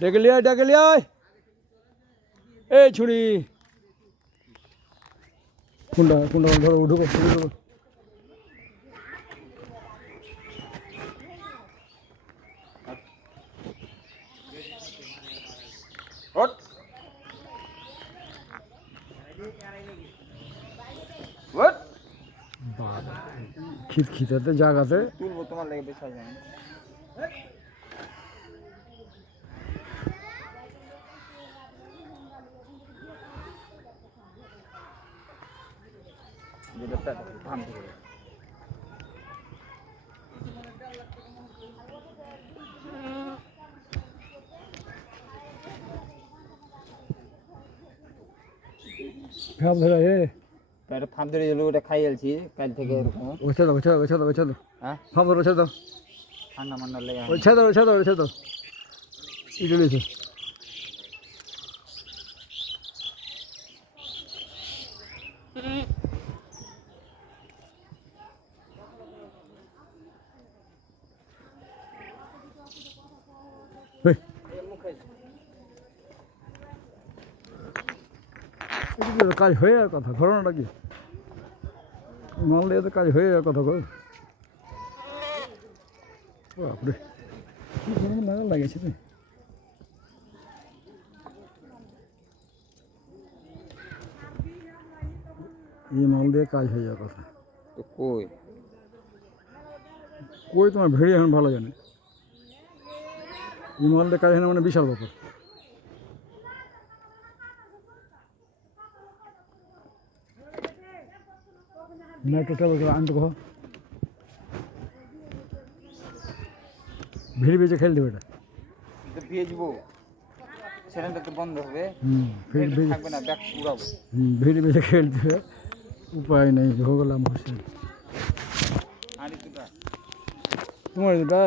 ডেকে লিয়ে এই ছুরি কোনটা ধরো ঢুকো খিতাতে জায়গাতে তুলবো তোমার লেগে বেশ হয় জানি যেটা ধান থেকে ফ্যাপ ধরে একটা ফাঁপ ধরে গেলো ওটা খাই গেছি কাল থেকে এরকম ওছা দাও হ্যাঁ ফাঁপ ধরো ওছা দাও ঠান্ডা মান্ডা লেগে ওছা দাও ইটে লিখে কাজ হয়ে যাওয়ার কথা ঘটনাটা কি মাল দিয়ে তো কাজ হয়ে যাওয়ার কথা গো বাপরে কি ধরনের নাগাল লাগেছে রে এই মাল দিয়ে কাজ হয়ে যাওয়ার কথা তো কই তোমার ভেড়ি এখন ভালো জানে এই মাল দিয়ে কাজ হয় না মানে বিশাল ব্যাপার মেট্রোটা আনতে কহ ভিড় বেঁচে খেল দেবে এটা ভেজবো সেখানটা তো বন্ধ হবে থাকবে না ব্যাগ উড়াবো ভিড় বেঁচে খেল দেবে উপায় নেই ভোগলাম হোসেন আরে দুটা তোমার দুটা